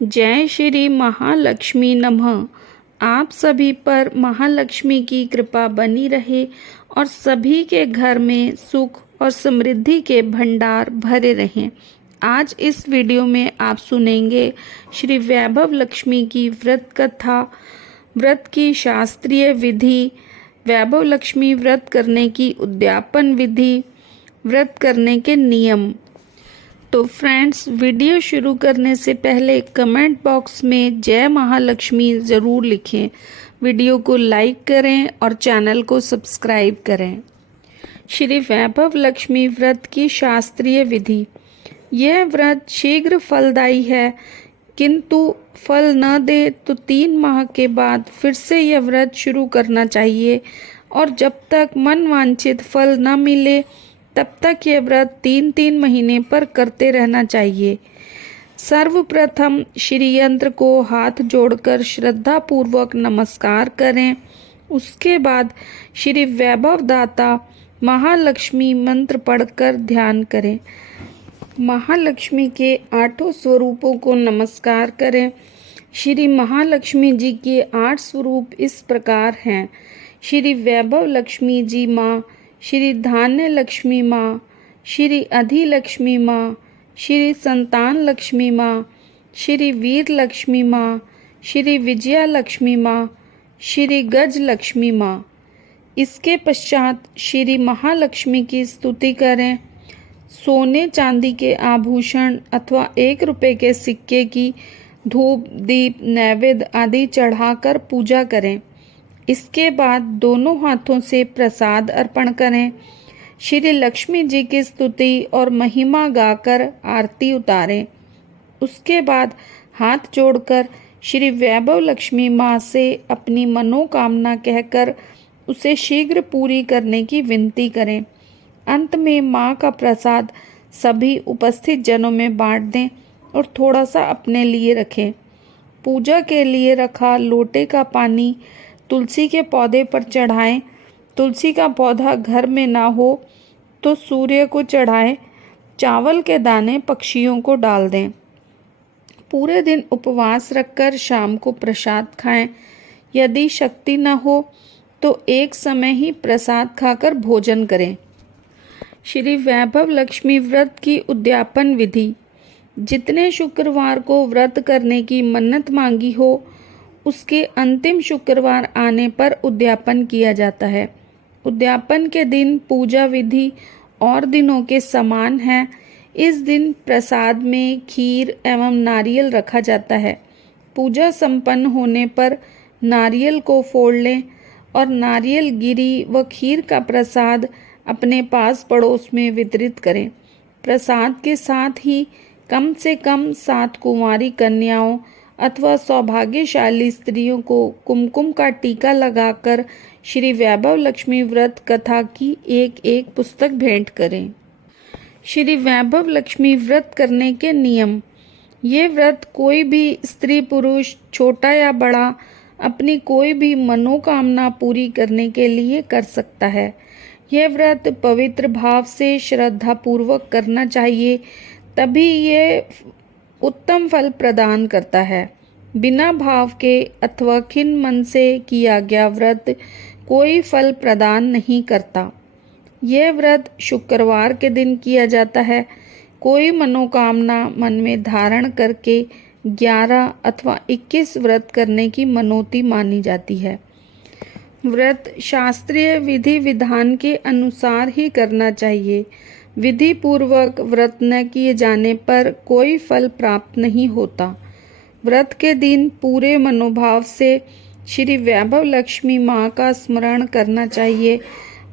जय श्री महालक्ष्मी नमः। आप सभी पर महालक्ष्मी की कृपा बनी रहे और सभी के घर में सुख और समृद्धि के भंडार भरे रहें। आज इस वीडियो में आप सुनेंगे श्री वैभव लक्ष्मी की व्रत कथा, व्रत की शास्त्रीय विधि, वैभव लक्ष्मी व्रत करने की उद्यापन विधि, व्रत करने के नियम। तो फ्रेंड्स, वीडियो शुरू करने से पहले कमेंट बॉक्स में जय महालक्ष्मी ज़रूर लिखें, वीडियो को लाइक करें और चैनल को सब्सक्राइब करें। श्री वैभव लक्ष्मी व्रत की शास्त्रीय विधि। यह व्रत शीघ्र फलदायी है, किंतु फल न दे तो 3 माह के बाद फिर से यह व्रत शुरू करना चाहिए और जब तक मन वांछित फल न मिले तब तक यह व्रत 3-3 महीने पर करते रहना चाहिए। सर्वप्रथम श्री यंत्र को हाथ जोड़कर श्रद्धा पूर्वक नमस्कार करें। उसके बाद श्री वैभव दाता महालक्ष्मी मंत्र पढ़कर ध्यान करें। महालक्ष्मी के 8 स्वरूपों को नमस्कार करें। श्री महालक्ष्मी जी के 8 स्वरूप इस प्रकार हैं। श्री वैभव लक्ष्मी जी माँ, श्री धान्य लक्ष्मी माँ, श्री अधि लक्ष्मी माँ, श्री संतान लक्ष्मी माँ, श्री वीर लक्ष्मी माँ, श्री विजया लक्ष्मी माँ, श्री गज लक्ष्मी माँ। इसके पश्चात श्री महालक्ष्मी की स्तुति करें। सोने चांदी के आभूषण अथवा 1 रुपये के सिक्के की धूप, दीप, नैवेद्य आदि चढ़ाकर पूजा करें। इसके बाद दोनों हाथों से प्रसाद अर्पण करें। श्री लक्ष्मी जी की स्तुति और महिमा गाकर आरती उतारें। उसके बाद हाथ जोड़कर श्री वैभव लक्ष्मी माँ से अपनी मनोकामना कहकर उसे शीघ्र पूरी करने की विनती करें। अंत में माँ का प्रसाद सभी उपस्थित जनों में बांट दें और थोड़ा सा अपने लिए रखें। पूजा के लिए रखा लोटे का पानी तुलसी के पौधे पर चढ़ाएं। तुलसी का पौधा घर में ना हो तो सूर्य को चढ़ाएं। चावल के दाने पक्षियों को डाल दें। पूरे दिन उपवास रखकर शाम को प्रसाद खाएं। यदि शक्ति न हो तो एक समय ही प्रसाद खाकर भोजन करें। श्री वैभव लक्ष्मी व्रत की उद्यापन विधि। जितने शुक्रवार को व्रत करने की मन्नत मांगी हो उसके अंतिम शुक्रवार आने पर उद्यापन किया जाता है। उद्यापन के दिन पूजा विधि और दिनों के समान है। इस दिन प्रसाद में खीर एवं नारियल रखा जाता है। पूजा संपन्न होने पर नारियल को फोड़ लें और नारियल गिरी व खीर का प्रसाद अपने पास पड़ोस में वितरित करें। प्रसाद के साथ ही कम से कम 7 कुंवारी कन्याओं अथवा सौभाग्यशाली स्त्रियों को कुमकुम का टीका लगाकर श्री वैभव लक्ष्मी व्रत कथा की एक पुस्तक भेंट करें। श्री वैभव लक्ष्मी व्रत करने के नियम। ये व्रत कोई भी स्त्री पुरुष, छोटा या बड़ा, अपनी कोई भी मनोकामना पूरी करने के लिए कर सकता है। यह व्रत पवित्र भाव से श्रद्धा पूर्वक करना चाहिए, तभी ये उत्तम फल प्रदान करता है। बिना भाव के अथवा खिन्न मन से किया गया व्रत कोई फल प्रदान नहीं करता। यह व्रत शुक्रवार के दिन किया जाता है। कोई मनोकामना मन में धारण करके 11 अथवा 21 व्रत करने की मनोती मानी जाती है। व्रत शास्त्रीय विधि विधान के अनुसार ही करना चाहिए। विधि पूर्वक व्रत न किए जाने पर कोई फल प्राप्त नहीं होता। व्रत के दिन पूरे मनोभाव से श्री वैभव लक्ष्मी माँ का स्मरण करना चाहिए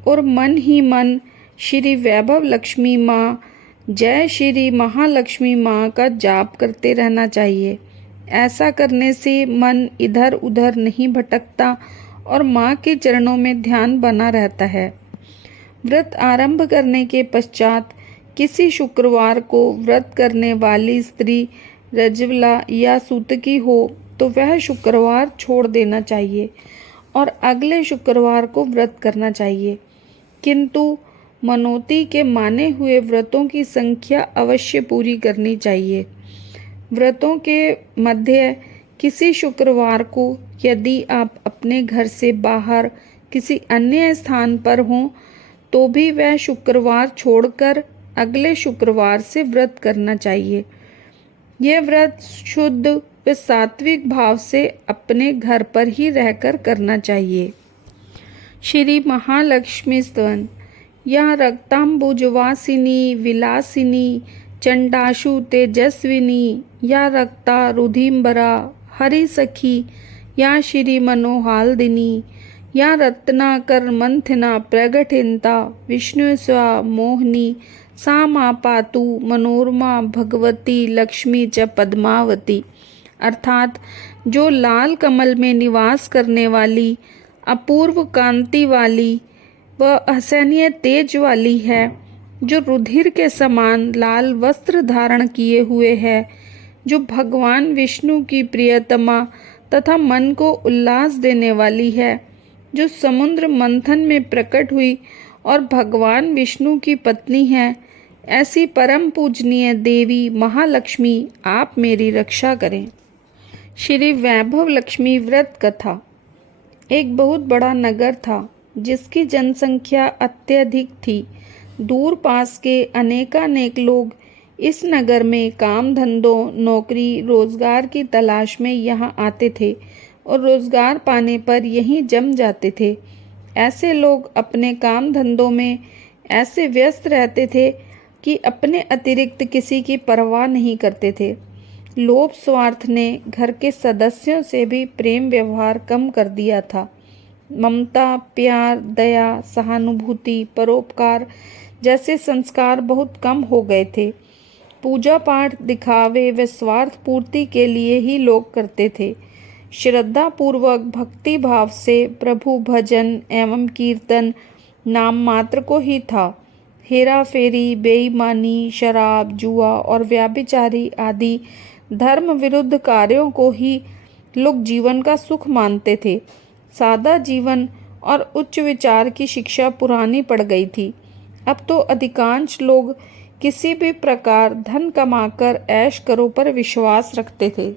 और मन ही मन श्री वैभव लक्ष्मी माँ, जय श्री महालक्ष्मी माँ का जाप करते रहना चाहिए। ऐसा करने से मन इधर उधर नहीं भटकता और माँ के चरणों में ध्यान बना रहता है। व्रत आरंभ करने के पश्चात किसी शुक्रवार को व्रत करने वाली स्त्री रजवला या सूतकी हो तो वह शुक्रवार छोड़ देना चाहिए और अगले शुक्रवार को व्रत करना चाहिए। किंतु मनोती के माने हुए व्रतों की संख्या अवश्य पूरी करनी चाहिए। व्रतों के मध्य किसी शुक्रवार को यदि आप अपने घर से बाहर किसी अन्य स्थान पर हों तो भी वह शुक्रवार छोड़कर अगले शुक्रवार से व्रत करना चाहिए। यह व्रत शुद्ध व सात्विक भाव से अपने घर पर ही रहकर करना चाहिए। श्री महालक्ष्मी स्तवन। यह रक्तांबुजवासिनी विलासिनी चंडाशु तेजस्विनी या रक्ता रुधिम्बरा हरि सखी या श्री मनोहाल्दिनी या रत्नाकर मंथना प्रगटिता विष्णु स्वा मोहिनी सा मा पातु मनोरमा भगवती लक्ष्मी च पद्मावती। अर्थात जो लाल कमल में निवास करने वाली, अपूर्व कांति वाली व असहनीय तेज वाली है, जो रुधिर के समान लाल वस्त्र धारण किए हुए है, जो भगवान विष्णु की प्रियतमा तथा मन को उल्लास देने वाली है, जो समुद्र मंथन में प्रकट हुई और भगवान विष्णु की पत्नी है, ऐसी परम पूजनीय देवी महालक्ष्मी आप मेरी रक्षा करें। श्री वैभव लक्ष्मी व्रत कथा। एक बहुत बड़ा नगर था जिसकी जनसंख्या अत्यधिक थी। दूर पास के अनेकानेक लोग इस नगर में काम धंधों, नौकरी, रोजगार की तलाश में यहाँ आते थे और रोजगार पाने पर यहीं जम जाते थे। ऐसे लोग अपने काम धंधों में ऐसे व्यस्त रहते थे कि अपने अतिरिक्त किसी की परवाह नहीं करते थे। लोभ स्वार्थ ने घर के सदस्यों से भी प्रेम व्यवहार कम कर दिया था। ममता, प्यार, दया, सहानुभूति, परोपकार जैसे संस्कार बहुत कम हो गए थे। पूजा पाठ दिखावे व स्वार्थ पूर्ति के लिए ही लोग करते थे। श्रद्धा पूर्वक भक्ति भाव से प्रभु भजन एवं कीर्तन नाम मात्र को ही था। हेरा फेरी, बेईमानी, शराब, जुआ और व्याभिचारी आदि धर्म विरुद्ध कार्यों को ही लोग जीवन का सुख मानते थे। सादा जीवन और उच्च विचार की शिक्षा पुरानी पड़ गई थी। अब तो अधिकांश लोग किसी भी प्रकार धन कमाकर ऐश करो पर विश्वास रखते थे।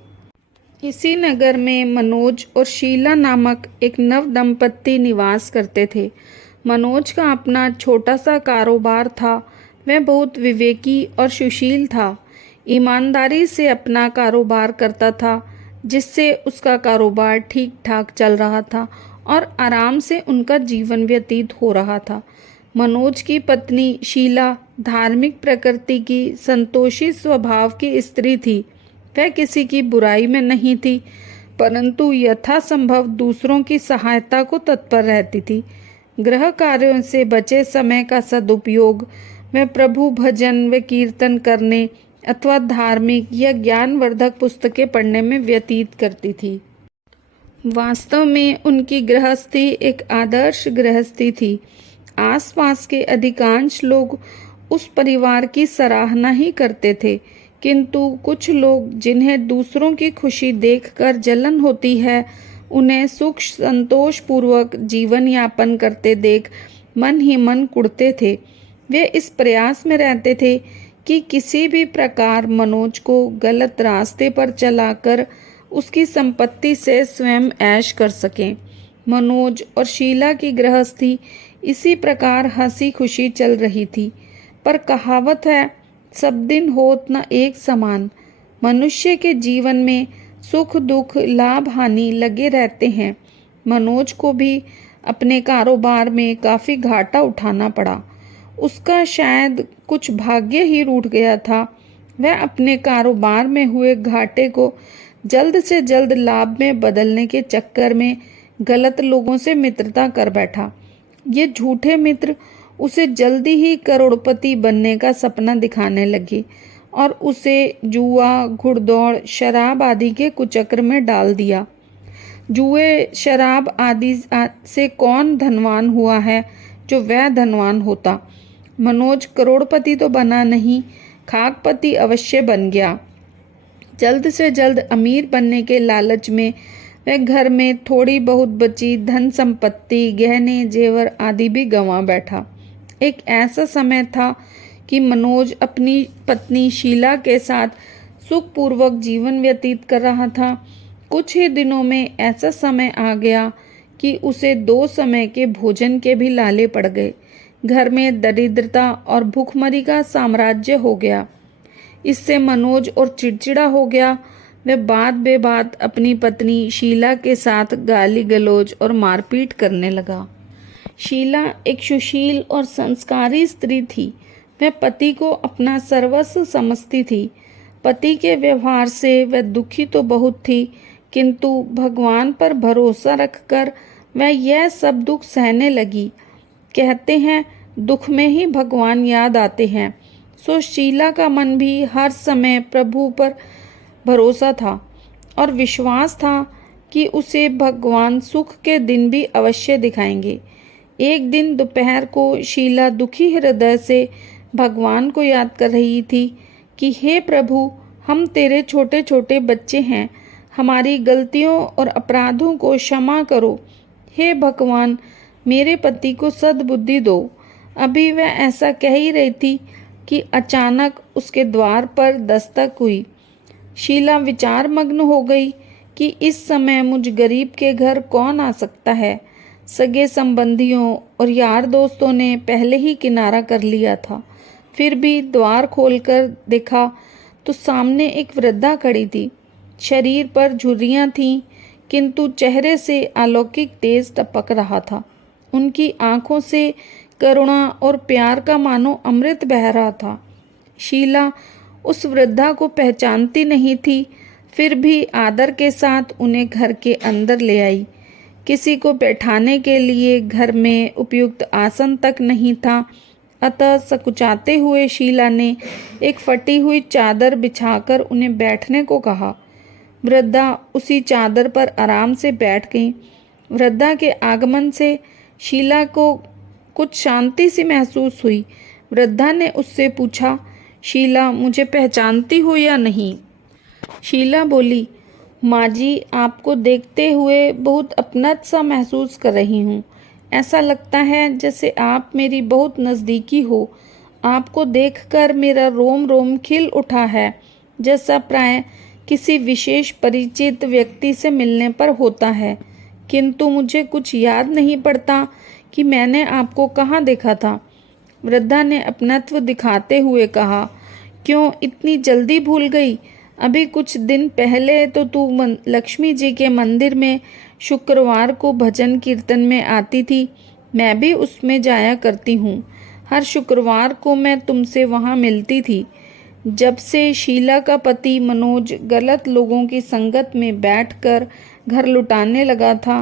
इसी नगर में मनोज और शीला नामक एक नव दंपत्ति निवास करते थे। मनोज का अपना छोटा सा कारोबार था। वह बहुत विवेकी और सुशील था। ईमानदारी से अपना कारोबार करता था, जिससे उसका कारोबार ठीक ठाक चल रहा था और आराम से उनका जीवन व्यतीत हो रहा था। मनोज की पत्नी शीला धार्मिक प्रकृति की, संतोषी स्वभाव की स्त्री थी। वह किसी की बुराई में नहीं थी, परंतु यथासंभव दूसरों की सहायता को तत्पर रहती थी। गृह कार्यों से बचे समय का सदुपयोग वह प्रभु भजन व कीर्तन करने अथवा धार्मिक या ज्ञानवर्धक पुस्तकें पढ़ने में व्यतीत करती थी। वास्तव में उनकी गृहस्थी एक आदर्श गृहस्थी थी। आसपास के अधिकांश लोग उस परिवार की सराहना ही करते थे, किंतु कुछ लोग जिन्हें दूसरों की खुशी देखकर जलन होती है, उन्हें सुख संतोष पूर्वक जीवन यापन करते देख मन ही मन कुढ़ते थे। वे इस प्रयास में रहते थे कि किसी भी प्रकार मनोज को गलत रास्ते पर चलाकर उसकी संपत्ति से स्वयं ऐश कर सकें। मनोज और शीला की गृहस्थी इसी प्रकार हंसी खुशी चल रही थी। पर कहावत है, सब दिन होत न एक समान। मनुष्य के जीवन में सुख दुख लाभ हानि लगे रहते हैं। मनोज को भी अपने कारोबार में काफ़ी घाटा उठाना पड़ा। उसका शायद कुछ भाग्य ही रूठ गया था। वह अपने कारोबार में हुए घाटे को जल्द से जल्द लाभ में बदलने के चक्कर में गलत लोगों से मित्रता कर बैठा। ये झूठे मित्र उसे जल्दी ही करोड़पति बनने का सपना दिखाने लगे और उसे जुआ, घुड़दौड़, शराब आदि के कुचक्र में डाल दिया। जुए, शराब आदि से कौन धनवान हुआ है जो वह धनवान होता। मनोज करोड़पति तो बना नहीं, खाकपति अवश्य बन गया। जल्द से जल्द अमीर बनने के लालच में वह घर में थोड़ी बहुत बची धन संपत्ति, गहने जेवर आदि भी गंवा बैठा। एक ऐसा समय था कि मनोज अपनी पत्नी शीला के साथ सुखपूर्वक जीवन व्यतीत कर रहा था। कुछ ही दिनों में ऐसा समय आ गया कि उसे 2 समय के भोजन के भी लाले पड़ गए। घर में दरिद्रता और भूखमरी का साम्राज्य हो गया। इससे मनोज और चिड़चिड़ा हो गया। वह बात बेबात अपनी पत्नी शीला के साथ गाली गलौज और मारपीट करने लगा। शीला एक सुशील और संस्कारी स्त्री थी। वह पति को अपना सर्वस्व समझती थी। पति के व्यवहार से वह दुखी तो बहुत थी, किंतु भगवान पर भरोसा रखकर वह यह सब दुख सहने लगी। कहते हैं दुख में ही भगवान याद आते हैं। सो शीला का मन भी हर समय प्रभु पर भरोसा था और विश्वास था कि उसे भगवान सुख के दिन भी अवश्य दिखाएंगे। एक दिन दोपहर को शीला दुखी हृदय से भगवान को याद कर रही थी कि हे प्रभु, हम तेरे छोटे छोटे बच्चे हैं, हमारी गलतियों और अपराधों को क्षमा करो। हे भगवान, मेरे पति को सद्बुद्धि दो। अभी वह ऐसा कह ही रही थी कि अचानक उसके द्वार पर दस्तक हुई। शीला विचार मग्न हो गई कि इस समय मुझ गरीब के घर कौन आ सकता है। सगे संबंधियों और यार दोस्तों ने पहले ही किनारा कर लिया था। फिर भी द्वार खोलकर देखा तो सामने एक वृद्धा खड़ी थी। शरीर पर झुर्रियां थीं, किंतु चेहरे से अलौकिक तेज टपक रहा था। उनकी आंखों से करुणा और प्यार का मानो अमृत बह रहा था। शीला उस वृद्धा को पहचानती नहीं थी, फिर भी आदर के साथ उन्हें घर के अंदर ले आई। किसी को बैठाने के लिए घर में उपयुक्त आसन तक नहीं था, अतः सकुचाते हुए शीला ने एक फटी हुई चादर बिछाकर उन्हें बैठने को कहा। वृद्धा उसी चादर पर आराम से बैठ गई। वृद्धा के आगमन से शीला को कुछ शांति सी महसूस हुई। वृद्धा ने उससे पूछा, शीला, मुझे पहचानती हो या नहीं? शीला बोली, माँ जी, आपको देखते हुए बहुत अपनत सा महसूस कर रही हूँ। ऐसा लगता है जैसे आप मेरी बहुत नज़दीकी हो। आपको देखकर मेरा रोम रोम खिल उठा है, जैसा प्राय किसी विशेष परिचित व्यक्ति से मिलने पर होता है। किंतु मुझे कुछ याद नहीं पड़ता कि मैंने आपको कहाँ देखा था। वृद्धा ने अपनत्व दिखाते हुए कहा, क्यों इतनी जल्दी भूल गई? अभी कुछ दिन पहले तो तू लक्ष्मी जी के मंदिर में शुक्रवार को भजन कीर्तन में आती थी। मैं भी उसमें जाया करती हूँ। हर शुक्रवार को मैं तुमसे वहाँ मिलती थी। जब से शीला का पति मनोज गलत लोगों की संगत में बैठकर घर लुटाने लगा था,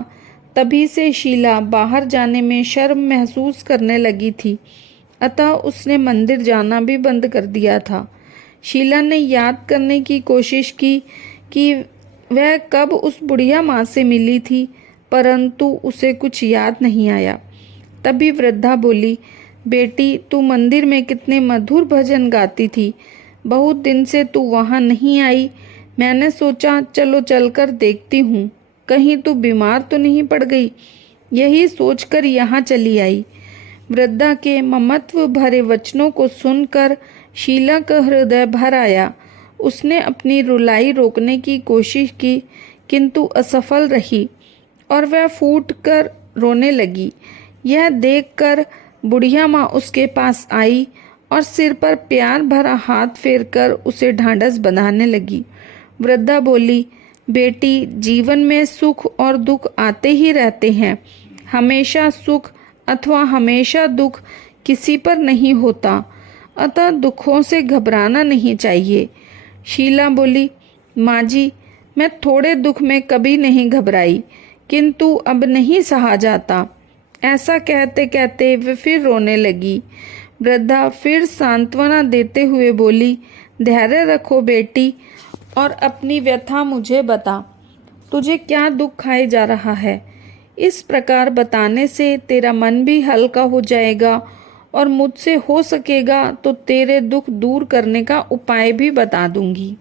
तभी से शीला बाहर जाने में शर्म महसूस करने लगी थी। अतः उसने मंदिर जाना भी बंद कर दिया था। शीला ने याद करने की कोशिश की कि वह कब उस बुढ़िया माँ से मिली थी, परंतु उसे कुछ याद नहीं आया। तभी वृद्धा बोली, बेटी, तू मंदिर में कितने मधुर भजन गाती थी। बहुत दिन से तू वहाँ नहीं आई। मैंने सोचा चलो चलकर देखती हूँ, कहीं तू बीमार तो नहीं पड़ गई। यही सोचकर यहाँ चली आई। वृद्धा के ममत्व भरे वचनों को सुनकर शीला का हृदय भर आया। उसने अपनी रुलाई रोकने की कोशिश की, किंतु असफल रही और वह फूट कर रोने लगी। यह देखकर बुढ़िया माँ उसके पास आई और सिर पर प्यार भरा हाथ फेरकर उसे ढांढस बंधाने लगी। वृद्धा बोली, बेटी, जीवन में सुख और दुख आते ही रहते हैं। हमेशा सुख अथवा हमेशा दुख किसी पर नहीं होता, अतः दुखों से घबराना नहीं चाहिए। शीला बोली, माँ जी, मैं थोड़े दुख में कभी नहीं घबराई, किंतु अब नहीं सहा जाता। ऐसा कहते कहते वे फिर रोने लगी। वृद्धा फिर सांत्वना देते हुए बोली, धैर्य रखो बेटी और अपनी व्यथा मुझे बता। तुझे क्या दुख खाए जा रहा है? इस प्रकार बताने से तेरा मन भी हल्का हो जाएगा और मुझसे हो सकेगा तो तेरे दुख दूर करने का उपाय भी बता दूंगी।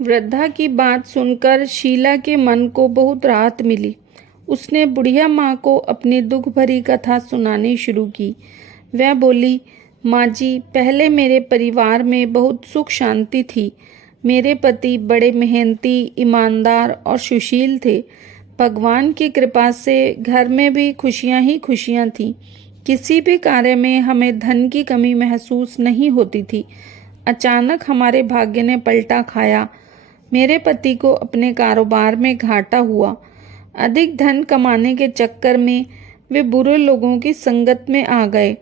वृद्धा की बात सुनकर शीला के मन को बहुत राहत मिली। उसने बुढ़िया माँ को अपनी दुख भरी कथा सुनानी शुरू की। वह बोली, माँ जी, पहले मेरे परिवार में बहुत सुख शांति थी। मेरे पति बड़े मेहनती, ईमानदार और सुशील थे। भगवान की कृपा से घर में भी खुशियां ही खुशियां थीं। किसी भी कार्य में हमें धन की कमी महसूस नहीं होती थी। अचानक हमारे भाग्य ने पलटा खाया। मेरे पति को अपने कारोबार में घाटा हुआ। अधिक धन कमाने के चक्कर में वे बुरे लोगों की संगत में आ गए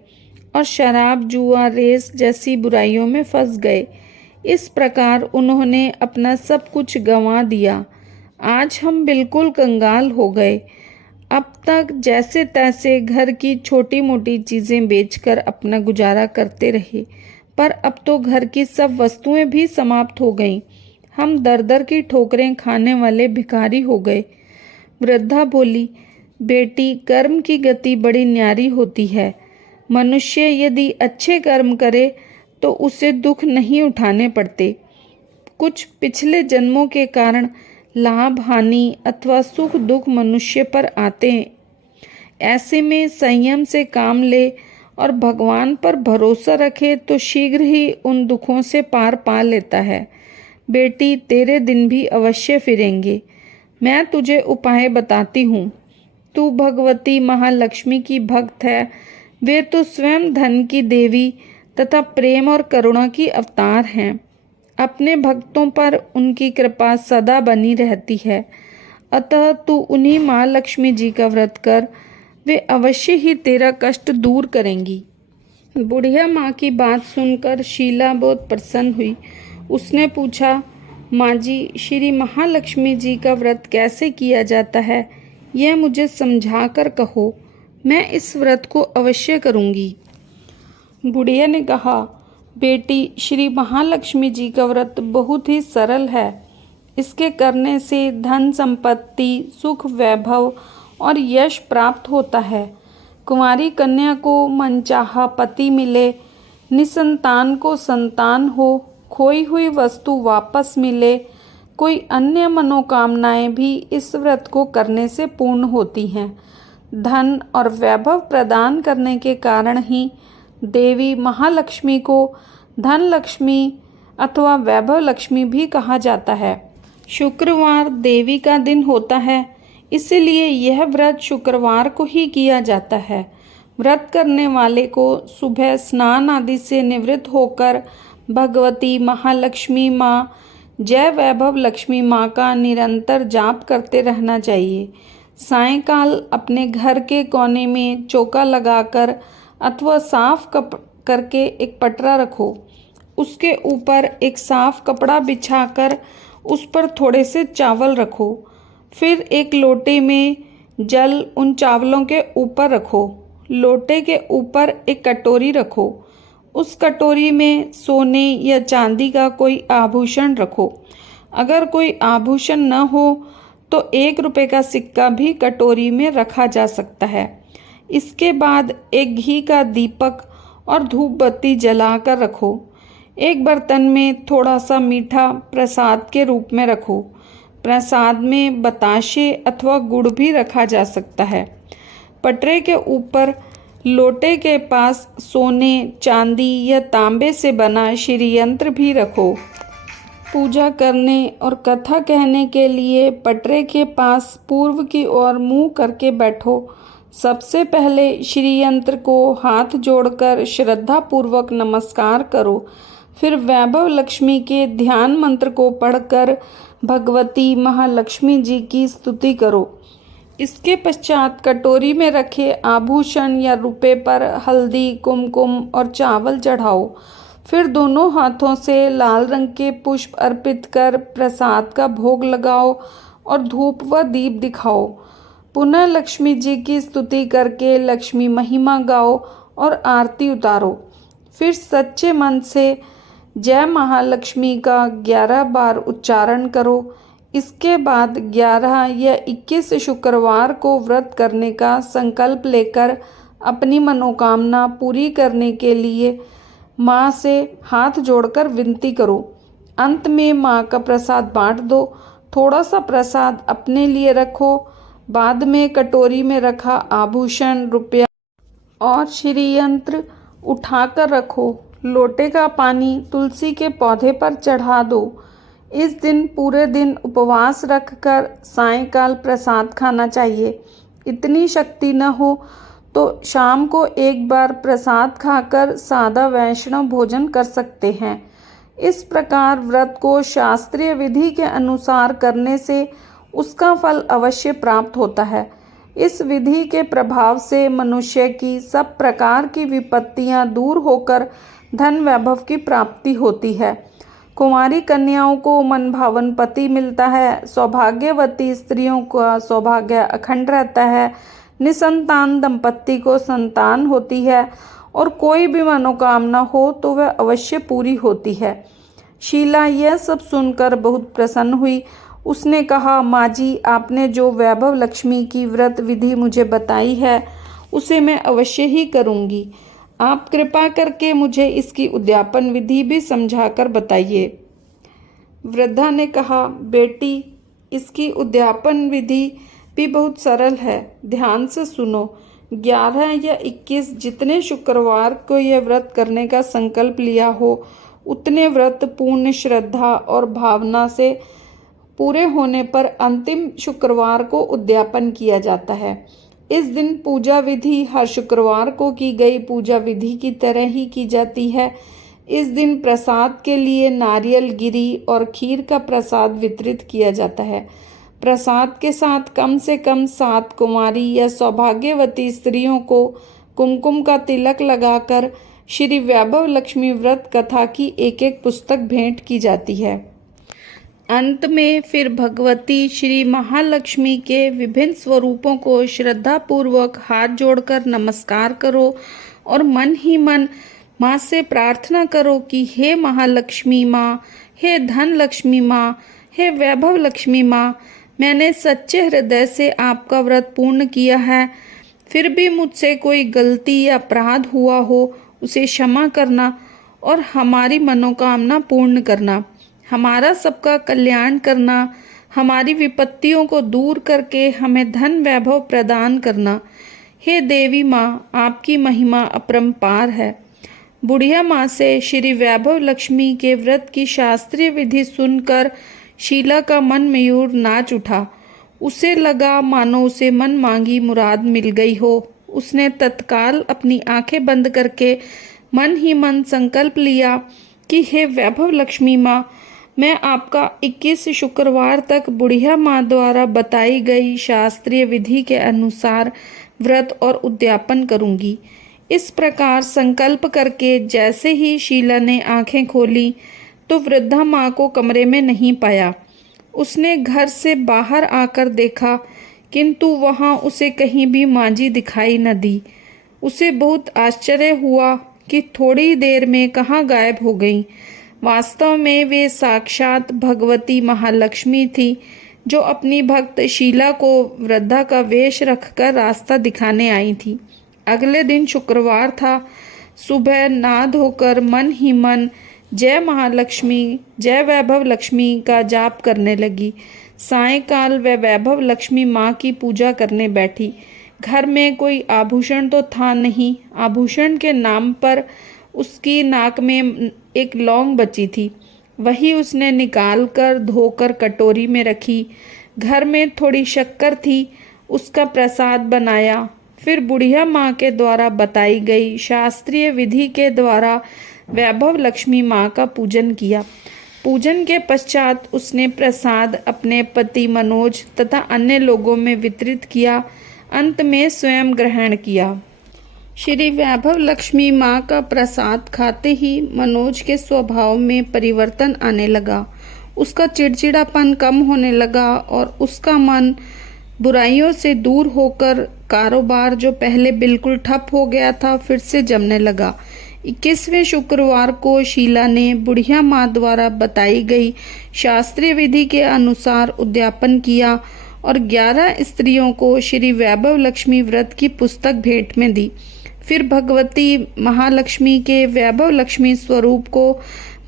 और शराब, जुआ, रेस जैसी बुराइयों में फंस गए। इस प्रकार उन्होंने अपना सब कुछ गंवा दिया। आज हम बिल्कुल कंगाल हो गए। अब तक जैसे तैसे घर की छोटी मोटी चीज़ें बेचकर अपना गुजारा करते रहे, पर अब तो घर की सब वस्तुएं भी समाप्त हो गईं। हम दर दर की ठोकरें खाने वाले भिखारी हो गए। वृद्धा बोली, बेटी, कर्म की गति बड़ी न्यारी होती है। मनुष्य यदि अच्छे कर्म करे तो उसे दुख नहीं उठाने पड़ते। कुछ पिछले जन्मों के कारण लाभ, हानि अथवा सुख दुख मनुष्य पर आते हैं। ऐसे में संयम से काम ले और भगवान पर भरोसा रखे तो शीघ्र ही उन दुखों से पार पा लेता है। बेटी, तेरे दिन भी अवश्य फिरेंगे। मैं तुझे उपाय बताती हूँ। तू भगवती महालक्ष्मी की भक्त है। वे तो स्वयं धन की देवी तथा प्रेम और करुणा की अवतार हैं। अपने भक्तों पर उनकी कृपा सदा बनी रहती है। अतः तू उन्हीं माँ लक्ष्मी जी का व्रत कर। वे अवश्य ही तेरा कष्ट दूर करेंगी। बुढ़िया माँ की बात सुनकर शीला बहुत प्रसन्न हुई। उसने पूछा, माँ जी, श्री महालक्ष्मी जी का व्रत कैसे किया जाता है, यह मुझे समझा कर कहो। मैं इस व्रत को अवश्य करूँगी। बुढ़िया ने कहा, बेटी, श्री महालक्ष्मी जी का व्रत बहुत ही सरल है। इसके करने से धन संपत्ति, सुख, वैभव और यश प्राप्त होता है। कुंवारी कन्या को मनचाहा पति मिले, निसंतान को संतान हो, खोई हुई वस्तु वापस मिले, कोई अन्य मनोकामनाएं भी इस व्रत को करने से पूर्ण होती हैं। धन और वैभव प्रदान करने के कारण ही देवी महालक्ष्मी को धन लक्ष्मी अथवा वैभव लक्ष्मी भी कहा जाता है। शुक्रवार देवी का दिन होता है, इसलिए यह व्रत शुक्रवार को ही किया जाता है। व्रत करने वाले को सुबह स्नान आदि से निवृत्त होकर भगवती महालक्ष्मी माँ, जय वैभव लक्ष्मी माँ का निरंतर जाप करते रहना चाहिए। सायंकाल अपने घर के कोने में चौका लगाकर अथवा साफ करके एक पटरा रखो। उसके ऊपर एक साफ कपड़ा बिछाकर उस पर थोड़े से चावल रखो। फिर एक लोटे में जल उन चावलों के ऊपर रखो। लोटे के ऊपर एक कटोरी रखो। उस कटोरी में सोने या चांदी का कोई आभूषण रखो। अगर कोई आभूषण न हो तो 1 रुपये का सिक्का भी कटोरी में रखा जा सकता है। इसके बाद एक घी का दीपक और धूप बत्ती जलाकर रखो। एक बर्तन में थोड़ा सा मीठा प्रसाद के रूप में रखो। प्रसाद में बताशे अथवा गुड़ भी रखा जा सकता है। पटरे के ऊपर लोटे के पास सोने, चांदी या तांबे से बना श्री यंत्र भी रखो। पूजा करने और कथा कहने के लिए पटरे के पास पूर्व की ओर मुंह करके बैठो। सबसे पहले श्री यंत्र को हाथ जोड़कर श्रद्धा पूर्वक नमस्कार करो। फिर वैभव लक्ष्मी के ध्यान मंत्र को पढ़कर भगवती महालक्ष्मी जी की स्तुति करो। इसके पश्चात कटोरी में रखे आभूषण या रुपये पर हल्दी, कुमकुम और चावल चढ़ाओ। फिर दोनों हाथों से लाल रंग के पुष्प अर्पित कर प्रसाद का भोग लगाओ और धूप व दीप दिखाओ। पुनः लक्ष्मी जी की स्तुति करके लक्ष्मी महिमा गाओ और आरती उतारो। फिर सच्चे मन से जय महालक्ष्मी का 11 बार उच्चारण करो। इसके बाद 11 या 21 शुक्रवार को व्रत करने का संकल्प लेकर अपनी मनोकामना पूरी करने के लिए माँ से हाथ जोड़कर विनती करो। अंत में माँ का प्रसाद बांट दो। थोड़ा सा प्रसाद अपने लिए रखो। बाद में कटोरी में रखा आभूषण, रुपया और श्री यंत्र उठाकर रखो। लोटे का पानी तुलसी के पौधे पर चढ़ा दो। इस दिन पूरे दिन उपवास रखकर सायंकाल प्रसाद खाना चाहिए। इतनी शक्ति न हो तो शाम को एक बार प्रसाद खाकर सादा वैष्णव भोजन कर सकते हैं। इस प्रकार व्रत को शास्त्रीय विधि के अनुसार करने से उसका फल अवश्य प्राप्त होता है। इस विधि के प्रभाव से मनुष्य की सब प्रकार की विपत्तियां दूर होकर धन वैभव की प्राप्ति होती है। कुंवारी कन्याओं को मनभावन पति मिलता है। सौभाग्यवती स्त्रियों का सौभाग्य अखंड रहता है। निसंतान दंपत्ति को संतान होती है और कोई भी मनोकामना हो तो वह अवश्य पूरी होती है। शीला यह सब सुनकर बहुत प्रसन्न हुई। उसने कहा, माँ जी, आपने जो वैभव लक्ष्मी की व्रत विधि मुझे बताई है उसे मैं अवश्य ही करूँगी। आप कृपा करके मुझे इसकी उद्यापन विधि भी समझाकर बताइए। वृद्धा ने कहा, बेटी, इसकी उद्यापन विधि भी बहुत सरल है। ध्यान से सुनो। 11 या 21 जितने शुक्रवार को यह व्रत करने का संकल्प लिया हो उतने व्रत पूर्ण श्रद्धा और भावना से पूरे होने पर अंतिम शुक्रवार को उद्यापन किया जाता है। इस दिन पूजा विधि हर शुक्रवार को की गई पूजा विधि की तरह ही की जाती है। इस दिन प्रसाद के लिए नारियल गिरी और खीर का प्रसाद वितरित किया जाता है। प्रसाद के साथ कम से कम 7 कुमारी या सौभाग्यवती स्त्रियों को कुमकुम का तिलक लगाकर श्री वैभव लक्ष्मी व्रत कथा की एक पुस्तक भेंट की जाती है। अंत में फिर भगवती श्री महालक्ष्मी के विभिन्न स्वरूपों को श्रद्धापूर्वक हाथ जोड़कर नमस्कार करो और मन ही मन माँ से प्रार्थना करो कि हे महालक्ष्मी माँ, हे धन लक्ष्मी माँ, हे वैभव लक्ष्मी माँ, मैंने सच्चे हृदय से आपका व्रत पूर्ण किया है। फिर भी मुझसे कोई गलती या अपराध हुआ हो उसे क्षमा करना और हमारी मनोकामना पूर्ण करना, हमारा सबका कल्याण करना, हमारी विपत्तियों को दूर करके हमें धन वैभव प्रदान करना। हे देवी माँ, आपकी महिमा अपरंपार है। बुढ़िया माँ से श्री वैभव लक्ष्मी के व्रत की शास्त्रीय विधि सुनकर शीला का मन मयूर नाच उठा। उसे लगा मानो उसे मन मांगी मुराद मिल गई हो। उसने तत्काल अपनी आंखें बंद करके मन ही मन संकल्प लिया कि हे वैभव लक्ष्मी माँ, मैं आपका 21 शुक्रवार तक बुढ़िया माँ द्वारा बताई गई शास्त्रीय विधि के अनुसार व्रत और उद्यापन करूंगी। इस प्रकार संकल्प करके जैसे ही शीला ने आंखें खोली तो वृद्धा माँ को कमरे में नहीं पाया। उसने घर से बाहर आकर देखा किंतु वहाँ उसे कहीं भी माँ जी दिखाई न दी। उसे बहुत आश्चर्य हुआ कि थोड़ी देर में कहाँ गायब हो गईं। वास्तव में वे साक्षात भगवती महालक्ष्मी थी जो अपनी भक्त शीला को वृद्धा का वेश रखकर रास्ता दिखाने आई थी। अगले दिन शुक्रवार था। सुबह नहा धोकर मन ही मन जय महालक्ष्मी, जय वैभव लक्ष्मी का जाप करने लगी। सायंकाल वह वैभव लक्ष्मी माँ की पूजा करने बैठी। घर में कोई आभूषण तो था नहीं। आभूषण के नाम पर उसकी नाक में एक लौंग बची थी, वही उसने निकालकर धोकर कटोरी में रखी। घर में थोड़ी शक्कर थी, उसका प्रसाद बनाया। फिर बुढ़िया माँ के द्वारा बताई गई शास्त्रीय विधि के द्वारा वैभव लक्ष्मी माँ का पूजन किया। पूजन के पश्चात उसने प्रसाद अपने पति मनोज तथा अन्य लोगों में वितरित किया। अंत में स्वयं ग्रहण किया। श्री वैभव लक्ष्मी माँ का प्रसाद खाते ही मनोज के स्वभाव में परिवर्तन आने लगा। उसका चिड़चिड़ापन कम होने लगा और उसका मन बुराइयों से दूर होकर कारोबार जो पहले बिल्कुल ठप हो गया था फिर से जमने लगा। 21वें शुक्रवार को शीला ने बुढ़िया माँ द्वारा बताई गई शास्त्रीय विधि के अनुसार उद्यापन किया और 11 स्त्रियों को श्री वैभव लक्ष्मी व्रत की पुस्तक भेंट में दी। फिर भगवती महालक्ष्मी के वैभव लक्ष्मी स्वरूप को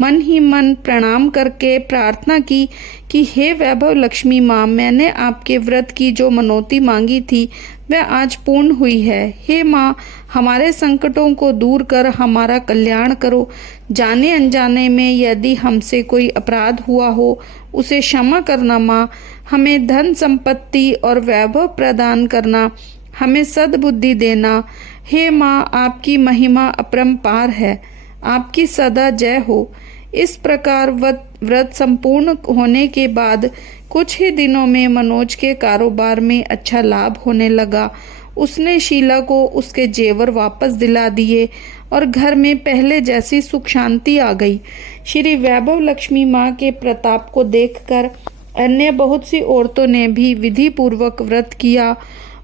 मन ही मन प्रणाम करके प्रार्थना की कि हे वैभव लक्ष्मी माँ, मैंने आपके व्रत की जो मनौती मांगी थी वह आज पूर्ण हुई है। हे माँ, हमारे संकटों को दूर कर हमारा कल्याण करो। जाने अनजाने में यदि हमसे कोई अपराध हुआ हो उसे क्षमा करना माँ। हमें धन संपत्ति और वैभव प्रदान करना, हमें सद्बुद्धि देना। हे माँ, आपकी महिमा अपरंपार है, आपकी सदा जय हो। इस प्रकार व्रत संपूर्ण होने के बाद कुछ ही दिनों में मनोज के कारोबार में अच्छा लाभ होने लगा। उसने शीला को उसके जेवर वापस दिला दिए और घर में पहले जैसी सुख शांति आ गई। श्री वैभव लक्ष्मी माँ के प्रताप को देखकर अन्य बहुत सी औरतों ने भी विधि पूर्वक व्रत किया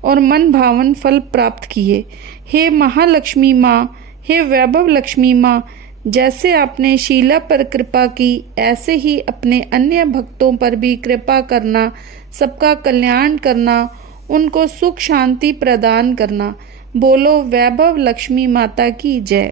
और मन भावन फल प्राप्त किए। हे महालक्ष्मी माँ, हे वैभव लक्ष्मी माँ, जैसे आपने शीला पर कृपा की ऐसे ही अपने अन्य भक्तों पर भी कृपा करना, सबका कल्याण करना, उनको सुख शांति प्रदान करना। बोलो वैभव लक्ष्मी माता की जय।